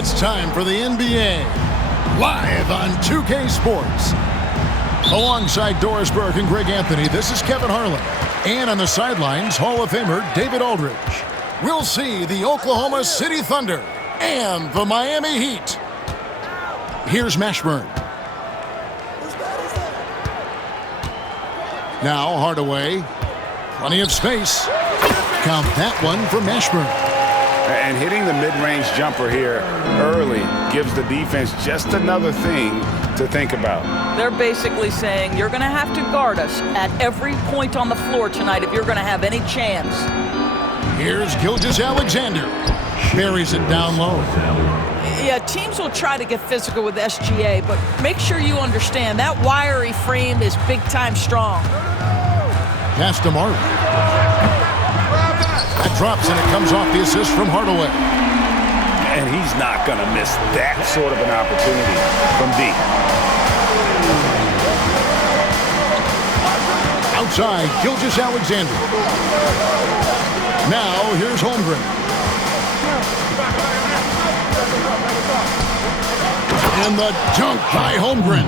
It's time for the NBA, live on 2K Sports. Alongside Doris Burke and Greg Anthony, this is Kevin Harlan. And on the sidelines, Hall of Famer David Aldridge. We'll see the Oklahoma City Thunder and the Miami Heat. Here's Mashburn. Now Hardaway. Plenty of space. Count that one for Mashburn. And hitting the mid-range jumper here early gives the defense just another thing to think about. They're basically saying you're going to have to guard us at every point on the floor tonight if you're going to have any chance. Here's Gilgeous-Alexander. Buries it down low. Yeah, teams will try to get physical with SGA, but make sure you understand that wiry frame is big-time strong. Pass to Marley. That drops, and it comes off the assist from Hardaway. And he's not going to miss that sort of an opportunity from deep. Outside, Gilgeous-Alexander. Now, here's Holmgren. And the dunk by Holmgren.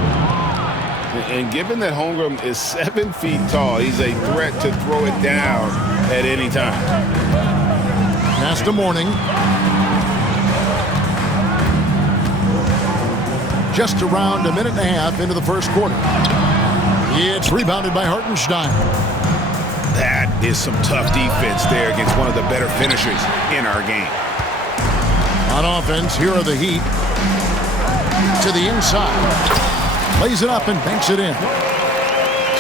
And given that Holmgren is 7 feet tall, he's a threat to throw it down at any time. Pass to Mourning. Just around a minute and a half into the first quarter. It's rebounded by Hartenstein. That is some tough defense there against one of the better finishers in our game. On offense, here are the Heat. To the inside. Lays it up and banks it in.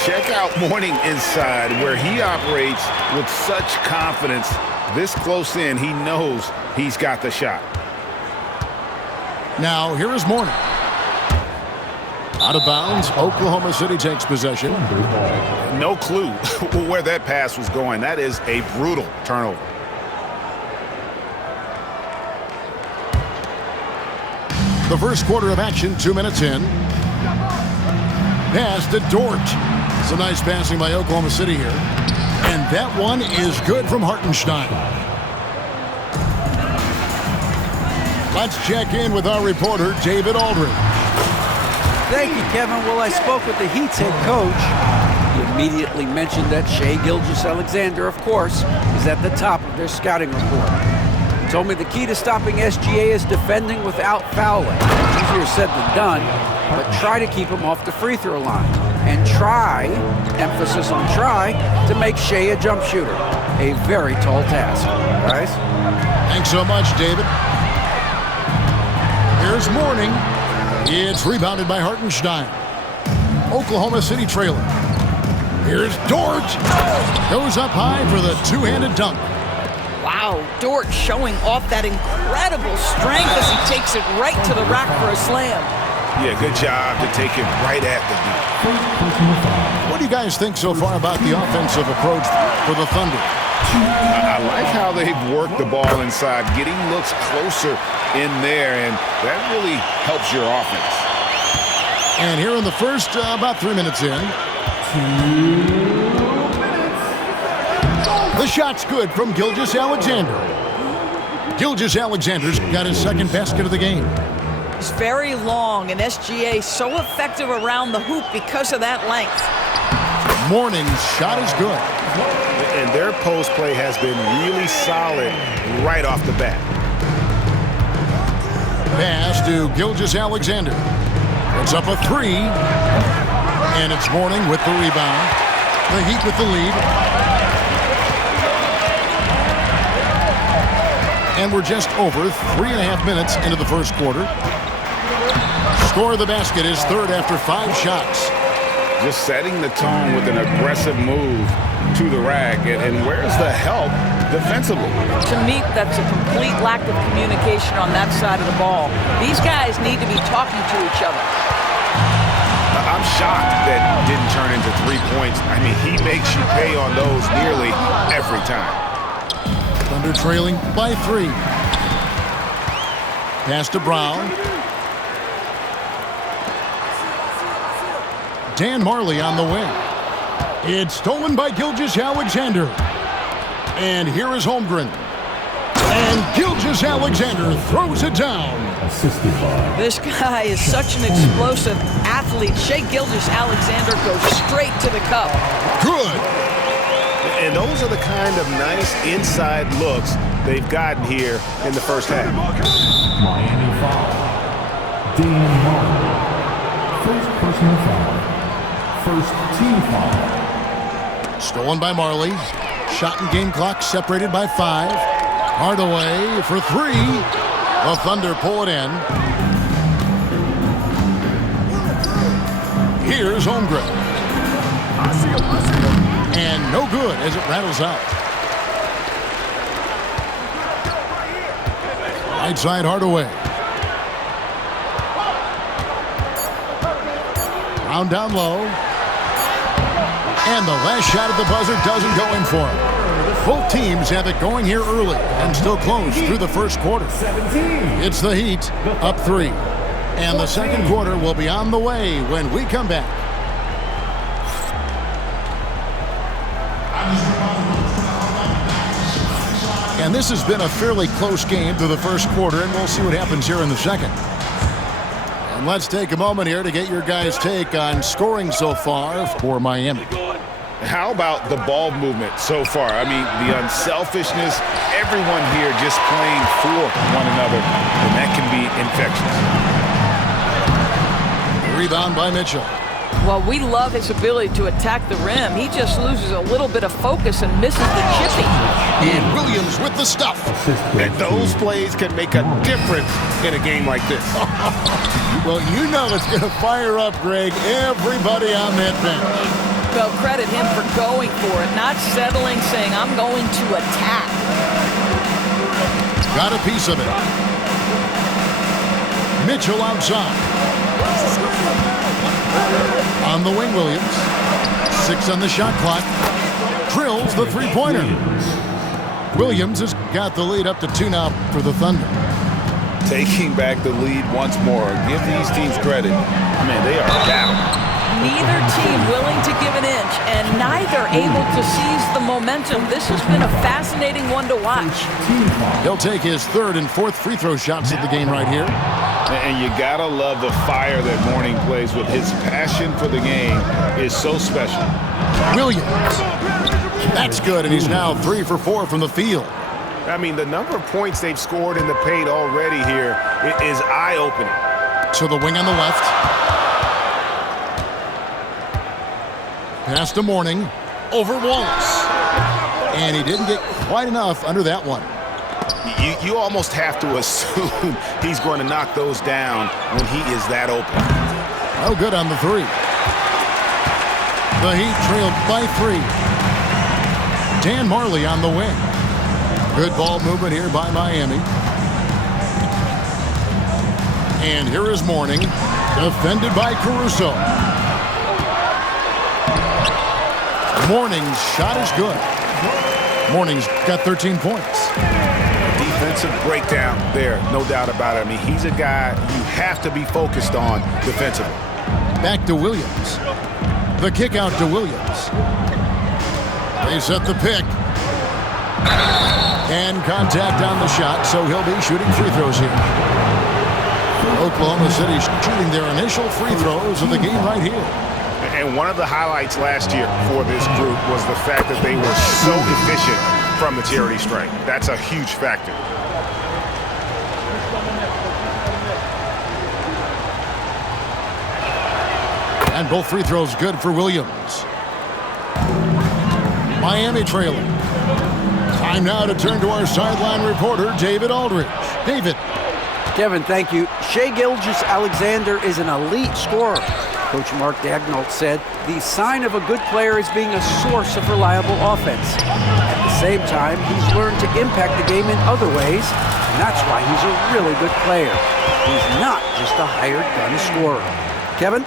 Check out Mourning inside, where he operates with such confidence. This close in, he knows he's got the shot. Now, here is Mourning. Out of bounds, Oklahoma City takes possession. No clue where that pass was going. That is a brutal turnover. The first quarter of action, 2 minutes in. Pass to Dort. It's a nice passing by Oklahoma City here. And that one is good from Hartenstein. Let's check in with our reporter, David Aldridge. Thank you, Kevin. Well, I spoke with the Heat's head coach. He immediately mentioned that Shai Gilgeous-Alexander, of course, is at the top of their scouting report. He told me the key to stopping SGA is defending without fouling. Easier said than done, but try to keep him off the free throw line. And try, emphasis on try, to make Shai a jump shooter. A very tall task. Guys? Thanks so much, David. Here's Mourning. It's rebounded by Hartenstein. Oklahoma City trailing. Here's Dort. Goes up high for the two-handed dunk. Wow, Dort showing off that incredible strength as he takes it right to the rack for a slam. Yeah, good job to take it right at the deep. What do you guys think so far about the offensive approach for the Thunder? I like how they've worked the ball inside, getting looks closer in there, and that really helps your offense. And here in the first, about 3 minutes in. The shot's good from Gilgeous-Alexander. Gilgeous-Alexander's got his second basket of the game. He's very long, and SGA so effective around the hoop because of that length. Mourning's shot is good. And their post play has been really solid right off the bat. Pass to Gilgeous-Alexander. It's up a three. And it's Mourning with the rebound. The Heat with the lead. And we're just over 3.5 minutes into the first quarter. Score of the basket is third after 5 shots. Just setting the tone with an aggressive move to the rack. And where's the help defensively? To me, that's a complete lack of communication on that side of the ball. These guys need to be talking to each other. I'm shocked that didn't turn into 3 points. I mean, he makes you pay on those nearly every time. Thunder trailing by 3. Pass to Brown. Dan Marley on the wing. It's stolen by Gilgeous-Alexander. And here is Holmgren. And Gilgeous-Alexander throws it down. Assisted by This guy is such an explosive athlete. Shai Gilgeous-Alexander goes straight to the cup. Good. And those are the kind of nice inside looks they've gotten here in the first half. Miami foul. Dan Marley. First personal foul. First team foul. Stolen by Marley. Shot and game clock separated by 5. Hardaway for 3. The Thunder pull it in. Here's Holmgren. And no good as it rattles out. Right side Hardaway. Round down low. And the last shot at the buzzer doesn't go in for him. Both teams have it going here early and still close through the first quarter. It's the Heat up 3. And the second quarter will be on the way when we come back. And this has been a fairly close game through the first quarter, and we'll see what happens here in the second. And let's take a moment here to get your guys' take on scoring so far for Miami. How about the ball movement so far? I mean, the unselfishness, everyone here just playing for one another, and that can be infectious. Rebound by Mitchell. Well, we love his ability to attack the rim. He just loses a little bit of focus and misses the chippy. And Williams with the stuff. And those plays can make a difference in a game like this. Well, you know it's going to fire up, Greg, everybody on that bench. Well, credit him for going for it, not settling, saying, I'm going to attack. Got a piece of it. Mitchell outside. On the wing, Williams. 6 on the shot clock. Drills the three-pointer. Williams has got the lead up to 2 now for the Thunder. Taking back the lead once more. Give these teams credit. Man, they are battling. Neither team willing to give an inch, and neither able to seize the momentum. This has been a fascinating one to watch. He'll take his 3rd and 4th free throw shots of the game right here. And you gotta love the fire that Mourning plays with. His passion for the game is so special. Williams. That's good, and he's now 3 for 4 from the field. I mean, the number of points they've scored in the paint already here is eye-opening. To the wing on the left. Pass to Mourning. Over Wallace. And he didn't get quite enough under that one. You almost have to assume he's going to knock those down when he is that open. Oh, good on the 3. The Heat trailed by 3. Dan Marley on the wing. Good ball movement here by Miami. And here is Mourning, defended by Caruso. Mourning's shot is good. Mourning's got 13 points. Defensive breakdown there, no doubt about it. I mean, he's a guy you have to be focused on defensively. Back to Williams. The kick out to Williams. They set the pick. And contact on the shot, so he'll be shooting free throws here. Oklahoma City shooting their initial free throws of the game right here. And one of the highlights last year for this group was the fact that they were so efficient from the charity stripe. That's a huge factor. And both free throws good for Williams. Miami trailing. Time now to turn to our sideline reporter, David Aldridge. David. Kevin, thank you. Shai Gilgeous-Alexander is an elite scorer. Coach Mark Daigneault said the sign of a good player is being a source of reliable offense. At the same time, he's learned to impact the game in other ways, and that's why he's a really good player. He's not just a hired gun scorer. Kevin?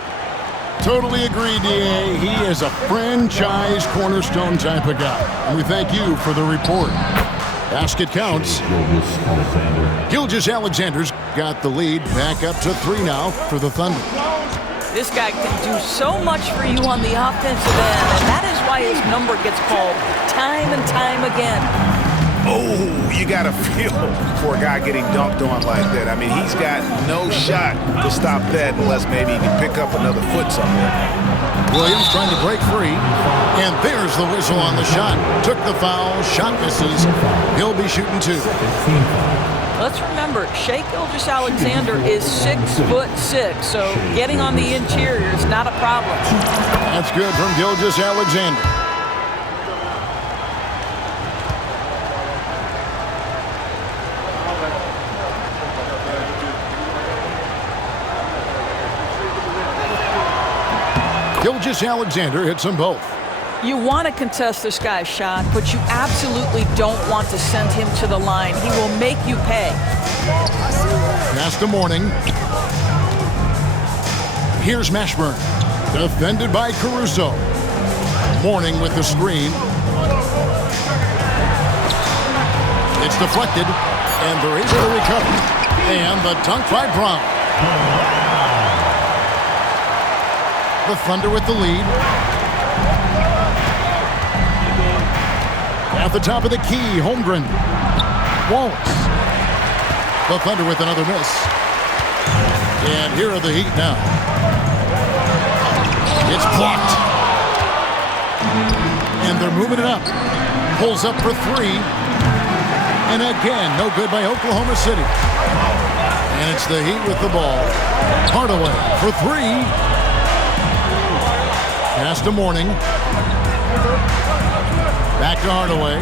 Totally agree, D.A. He is a franchise cornerstone type of guy. And we thank you for the report. Basket counts. Gilgeous-Alexander's got the lead back up to 3 now for the Thunder. This guy can do so much for you on the offensive end, and that is why his number gets called time and time again. Oh, you got to feel for a guy getting dunked on like that. I mean, he's got no shot to stop that unless maybe he can pick up another foot somewhere. Williams trying to break free, and there's the whistle on the shot. Took the foul, shot misses. He'll be shooting 2. Let's remember, Shai Gilgeous-Alexander is 6'6", so getting on the interior is not a problem. That's good from Gilgeous-Alexander. Gilgeous-Alexander hits them both. You want to contest this guy's shot, but you absolutely don't want to send him to the line. He will make you pay. Pass to Mourning. Here's Mashburn. Defended by Caruso. Mourning with the screen. It's deflected, and they're able to recover. And the dunk by Brown. The Thunder with the lead. At the top of the key, Holmgren. Wallace. The Thunder with another miss. And here are the Heat now. It's blocked. And they're moving it up. Pulls up for 3. And again, no good by Oklahoma City. And it's the Heat with the ball. Hardaway for 3. Pass to Mourning. Back to Hardaway.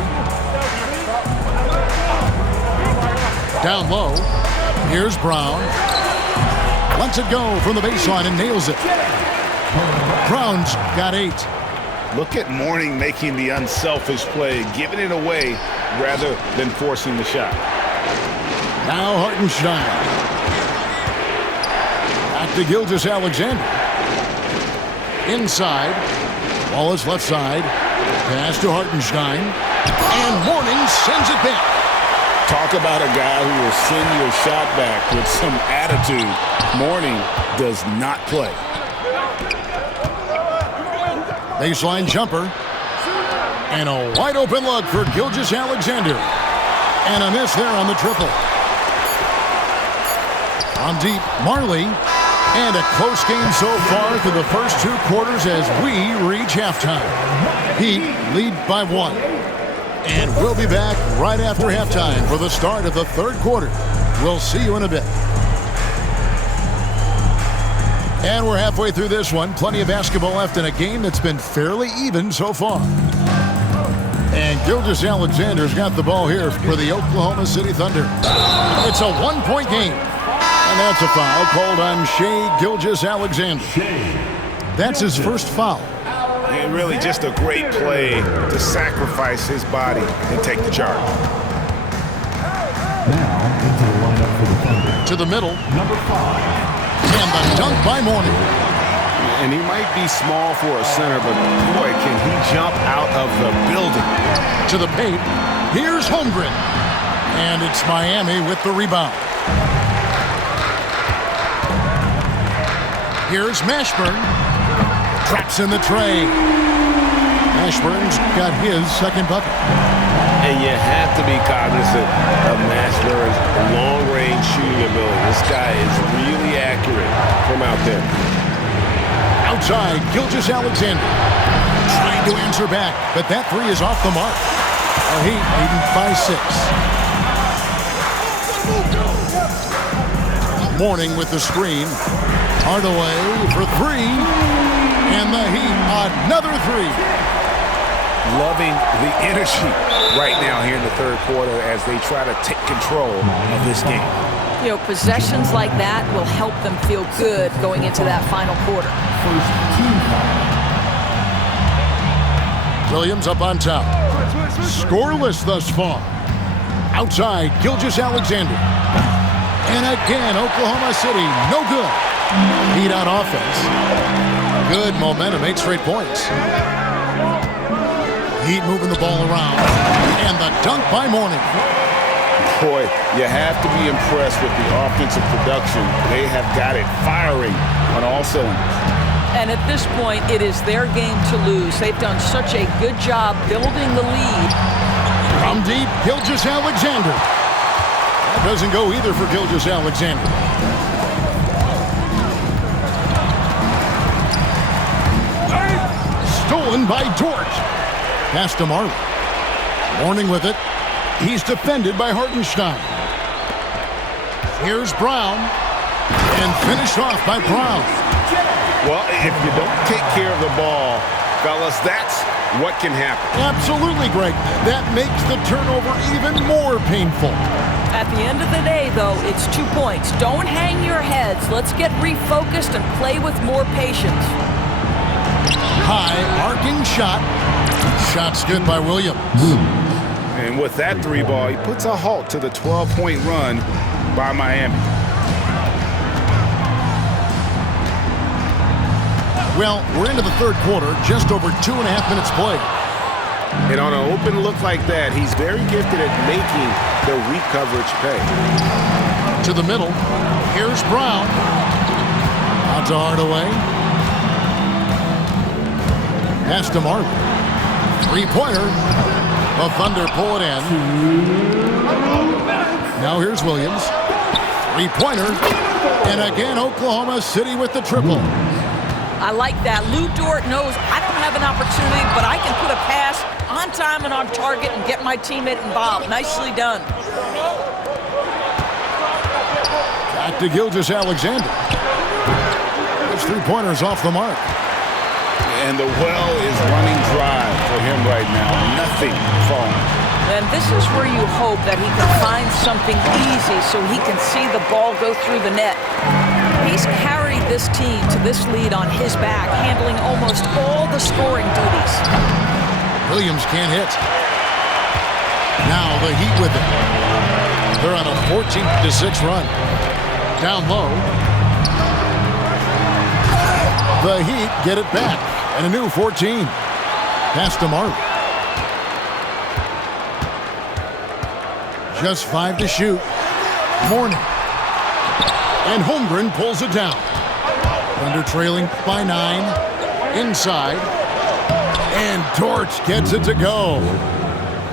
Down low. Here's Brown. Lets it go from the baseline and nails it. Brown's got 8. Look at Mourning making the unselfish play, giving it away rather than forcing the shot. Now Hartenstein. Back to Gilgeous-Alexander. Inside. Wallace left side. Pass to Hartenstein. And Mourning sends it back. Talk about a guy who will send your shot back with some attitude. Mourning does not play. Baseline jumper. And a wide open look for Gilgeous-Alexander. And a miss there on the triple. On deep, Marley. And a close game so far through the first 2 quarters as we reach halftime. Heat lead by 1. And we'll be back right after halftime for the start of the 3rd quarter. We'll see you in a bit. And we're halfway through this one. Plenty of basketball left in a game that's been fairly even so far. And Gilgeous-Alexander's got the ball here for the Oklahoma City Thunder. It's a 1-point game. And that's a foul called on Shai Gilgeous-Alexander. That's his first foul. And really just a great play to sacrifice his body and take the charge. Now into the lineup for the Thunder. To the middle. Number 5. And the dunk by Mourning. And he might be small for a center, but boy, can he jump out of the building. To the paint. Here's Holmgren. And it's Miami with the rebound. Here's Mashburn. Traps in the tray. Mashburn's got his second bucket. And you have to be cognizant of Mashburn's long-range shooting ability. This guy is really accurate from out there. Outside, Gilgeous-Alexander. Trying to answer back, but that 3 is off the mark. The Heat leading by 6. Mourning with the screen. Hardaway for 3. And the Heat, another 3. Loving the energy right now here in the 3rd quarter as they try to take control of this game. You know, possessions like that will help them feel good going into that final quarter. First team foul. Williams up on top. Scoreless thus far. Outside, Gilgeous-Alexander. And again, Oklahoma City, no good. Heat on offense. Good momentum, 8 straight points. Heat moving the ball around. And the dunk by Mourning. Boy, you have to be impressed with the offensive production. They have got it firing on all cylinders. And at this point, it is their game to lose. They've done such a good job building the lead. From deep, Gilgeous-Alexander. That doesn't go either for Gilgeous-Alexander. Stolen by Dort. Pass to Marley. Mourning with it. He's defended by Hartenstein. Here's Brown. And finished off by Brown. Well, if you don't take care of the ball, fellas, that's what can happen. Absolutely, Greg. That makes the turnover even more painful. At the end of the day, though, it's 2 points. Don't hang your heads. Let's get refocused and play with more patience. High arcing shot. Shot's good by Williams. And with that 3 ball, he puts a halt to the 12-point run by Miami. Well, we're into the third quarter, just over 2.5 minutes played. And on an open look like that, he's very gifted at making the weak coverage pay. To the middle. Here's Brown. Out to Hardaway. Pass to Marley. Three-pointer. The Thunder pull it in. Now here's Williams. Three-pointer. And again, Oklahoma City with the triple. I like that. Lou Dort knows I don't have an opportunity, but I can put a pass on time and on target and get my teammate involved. Nicely done. Back to Gilgeous-Alexander. His three-pointer's off the mark. And the well is running dry for him right now. Nothing falling. And this is where you hope that he can find something easy so he can see the ball go through the net. He's carried this team to this lead on his back, handling almost all the scoring duties. Williams can't hit. Now the Heat with it. They're on a 14-6 run. Down low. The Heat get it back. And a new 14. Pass to Marley. Just 5 to shoot. Mourning. And Holmgren pulls it down. Thunder trailing by 9. Inside. And Dort gets it to go.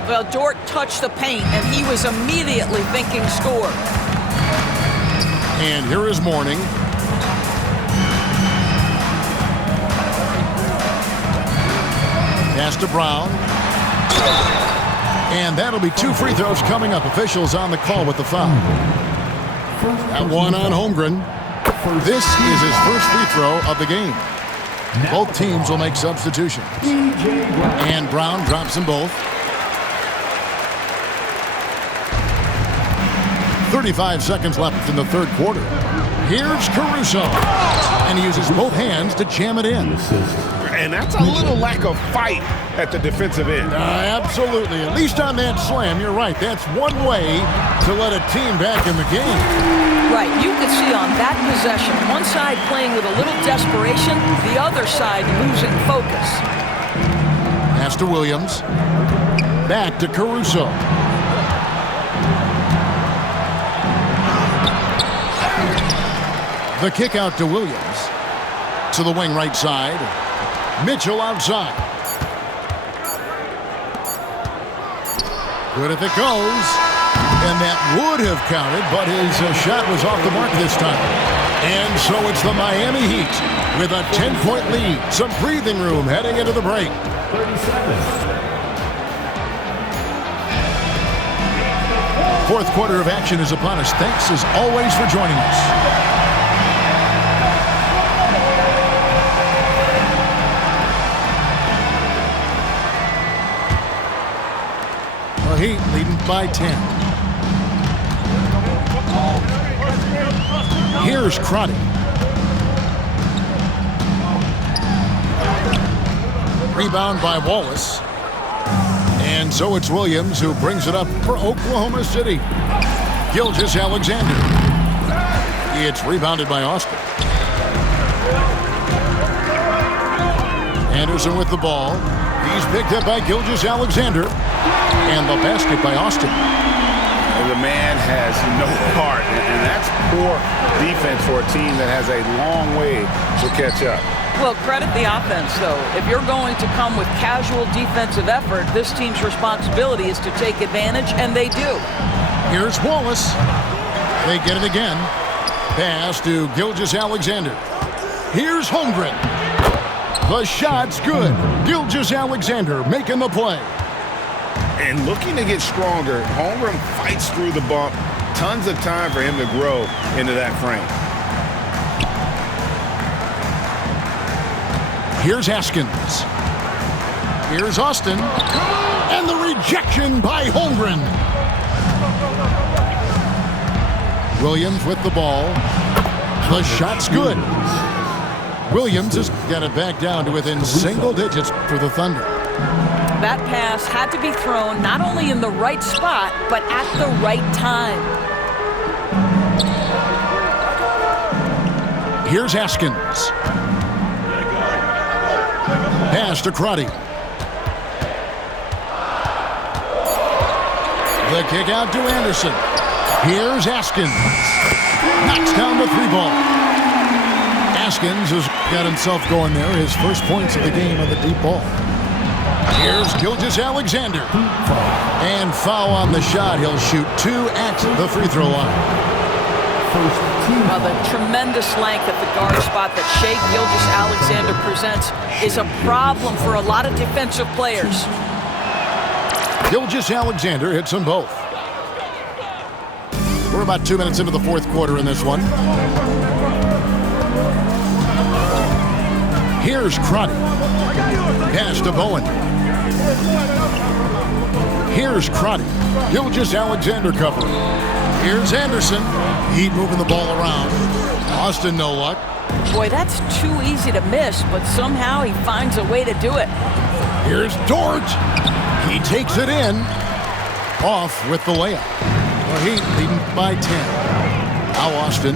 Well, Dort touched the paint, and he was immediately thinking score. And here is Mourning. Pass to Brown. And that'll be 2 free throws coming up. Officials on the call with the foul. That one on Holmgren. This is his first free throw of the game. Both teams will make substitutions. And Brown drops them both. 35 seconds left in the third quarter. Here's Caruso. And he uses both hands to jam it in. And that's a little lack of fight at the defensive end. Absolutely. At least on that slam, you're right. That's one way to let a team back in the game. Right. You could see on that possession, one side playing with a little desperation, the other side losing focus. Pass to Williams. Back to Caruso. The kick out to Williams. To the wing right side. Mitchell outside. Good if it goes. And that would have counted, but his shot was off the mark this time. And so it's the Miami Heat with a 10-point lead. Some breathing room heading into the break. 30 seconds. Fourth quarter of action is upon us. Thanks as always for joining us. Heat leading by 10. Here's Crotty. Rebound by Wallace. And so it's Williams who brings it up for Oklahoma City. Gilgeous-Alexander. It's rebounded by Austin. Anderson with the ball. He's picked up by Gilgeous-Alexander. And the basket by Austin. The man has no heart, and that's poor defense for a team that has a long way to catch up. Well, credit the offense, though. If you're going to come with casual defensive effort, this team's responsibility is to take advantage, and they do. Here's Wallace. They get it again. Pass to Gilgeous-Alexander. Here's Holmgren. The shot's good. Gilgeous-Alexander making the play. And looking to get stronger, Holmgren fights through the bump. Tons of time for him to grow into that frame. Here's Haskins. Here's Austin. And the rejection by Holmgren. Williams with the ball. The shot's good. Williams has got it back down to within single digits for the Thunder. That pass had to be thrown not only in the right spot, but at the right time. Here's Haskins. Pass to Crotty. The kick out to Anderson. Here's Haskins. Knocks down the three ball. Haskins has got himself going there. His first points of the game on the deep ball. Here's Gilgeous-Alexander. And foul on the shot. He'll shoot 2 at the free throw line. Well, the tremendous length at the guard spot that Shai Gilgeous-Alexander presents is a problem for a lot of defensive players. Gilgeous-Alexander hits them both. We're about 2 minutes into the fourth quarter in this one. Here's Crotty. Pass to Bowen. Here's Crotty. Gilgeous-Alexander covering. Here's Anderson. Heat moving the ball around. Austin, no luck. Boy, that's too easy to miss, but somehow he finds a way to do it. Here's Dort. He takes it in. Off with the layup. Well, Heat leading by 10. Now Austin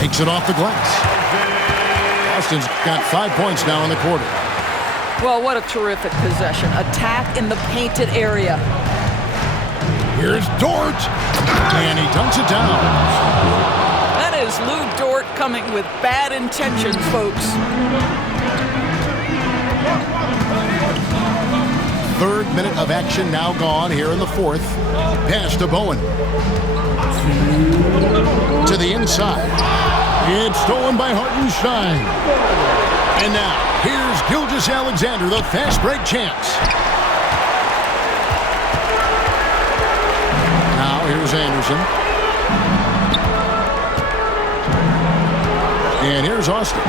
takes it off the glass. Austin's got 5 points now in the quarter. Well, what a terrific possession. Attack in the painted area. Here's Dort, and he dunks it down. That is Lou Dort coming with bad intentions, folks. Third minute of action now gone here in the fourth. Pass to Bowen. To the inside. It's stolen by Hartenstein. And now, here's Gilgeous-Alexander, the fast break chance. Here's Anderson. And here's Austin.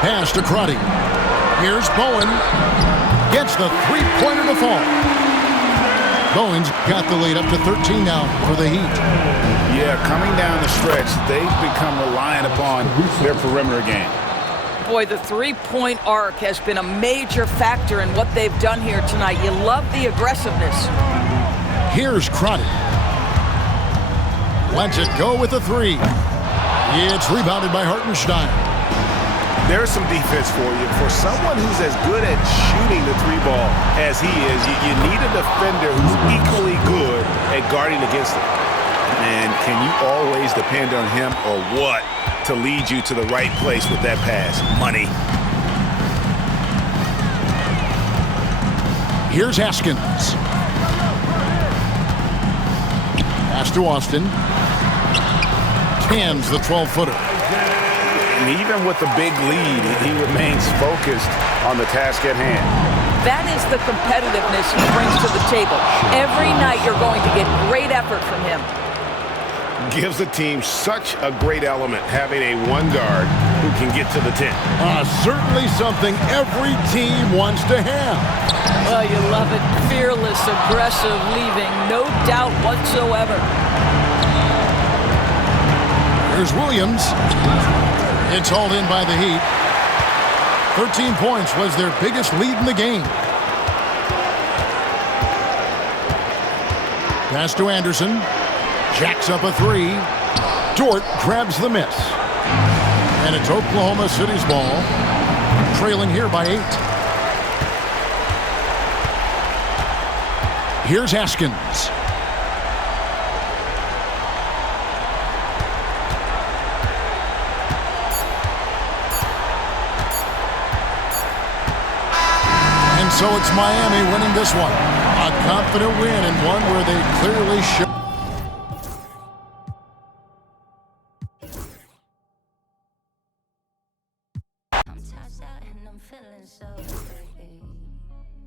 Pass to Crotty. Here's Bowen. Gets the three-pointer to fall. Bowen's got the lead up to 13 now for the Heat. Yeah, coming down the stretch, they've become reliant upon their perimeter game. Boy, the three-point arc has been a major factor in what they've done here tonight. You love the aggressiveness. Here's Crotty. Lets it go with the three. It's rebounded by Hartenstein. There's some defense for you. For someone who's as good at shooting the three ball as he is, you need a defender who's equally good at guarding against it. And can you always depend on him or what to lead you to the right place with that pass? Money. Here's Haskins. Pass to Austin. Cans the 12-footer. And even with the big lead, he remains focused on the task at hand. That is the competitiveness he brings to the table. Every night you're going to get great effort from him. Gives the team such a great element having a one guard who can get to the 10. Certainly something every team wants to have. Well, you love it. Fearless, aggressive, leaving no doubt whatsoever. Here's Williams. It's hauled in by the Heat. 13 points was their biggest lead in the game. Pass to Anderson. Jacks up a three. Dort grabs the miss. And it's Oklahoma City's ball. Trailing here by 8. Here's Haskins. so it's Miami winning this one. A confident win and one where they clearly show. I'm touched out and I'm feeling so